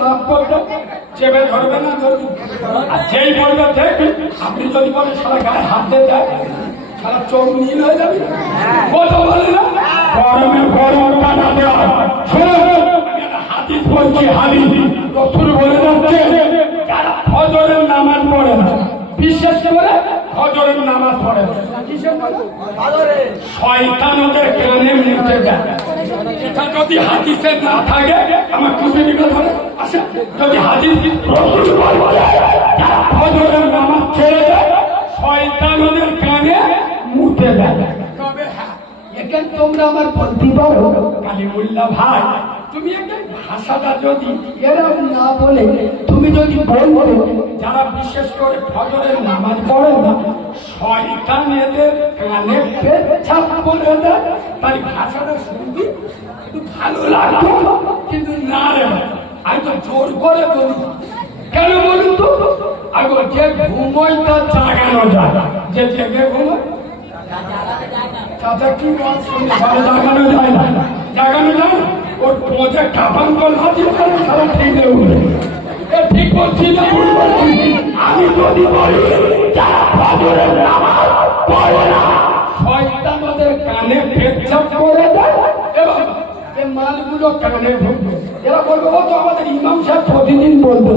মাফ করতে চেপে ধরবে না ধরবে, আর যেই বলবে দেখবি আপনি যদি বলেন সারা গায়ে হাত দিয়ে যায় সারা চোখ নীল হয়ে যাবে। কথা বলে না গরমে গরম কাটা দেওয়া। হাদিস বলছি, হাদিস রাসূল বলে যাচ্ছে যারা ফজরের নামাজ পড়ে না, বিশেষ করে ফজরের নামাজ পড়ে না, শয়তান ওদের কানে মুতে দেয়। এটা যদি হাদিসে না থাকে আমার কুমিরিটা ধরে আসে, যদি হাদিস রাসূল বলে যারা ফজরের নামাজ ছেড়ে দেয় শয়তান ওদের কানে মুতে দেয়। তবে হ্যাঁ, এখানে তোমরা আমার বলতে পারো কালিমুল্লাহ ভাই, তুমি একটা ভাষাটা যদি এরকম না বলে তুমি যদি বলতে যারা বিশেষ করে ফজরের নামাজ পড়ে না শয়তান এদের কানে পেচ্ছাপ করে দেয়, তাই ভাষাটা শুনবি একটু ভালো লাগতো, কিন্তু না রে আমি তো জোর করে বলি। কেন বলুন তো? আগে যে ঘুমোয় তার জাগানো যায়, যে জেগে ঘুমোয় চাচা কি কথা শুনে জাগানো যায় না, জাগানো যায় না। ওর পথে কাপান কল হাতিয়ে ফেলে সারা ঠিক উঠবে। এ ঠিক বলছি না ভুল বলছি? আমি যদি বলি যারা ফজরের নামাজ পড়ে না শয়তান ওদের কানে পেচ্ছাপ করে দেয় এবং এই মালগুলো কানে ঢুকবে। এরা বলবে ও তো আমাদের ইমাম সাহেব প্রতিদিন বলতো।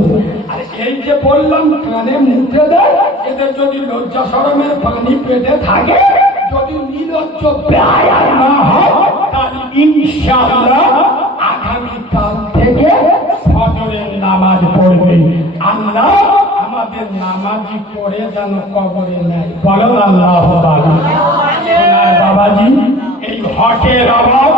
আর এই যে বললাম কানে মুখে দেয়, এদের যদি লজ্জা শরমের পানি পেটে থাকে, যদি নির্লজ্জ বেহায়া না হয়, তাহলে ইনশাআল্লাহ আগামীকাল থেকে ফজরের নামাজ পড়বে। আল্লাহ আমাদের নামাজি পড়ে যেন কবরে নেয়। বলো আল্লাহ বাবাজি, এই হকের অভাব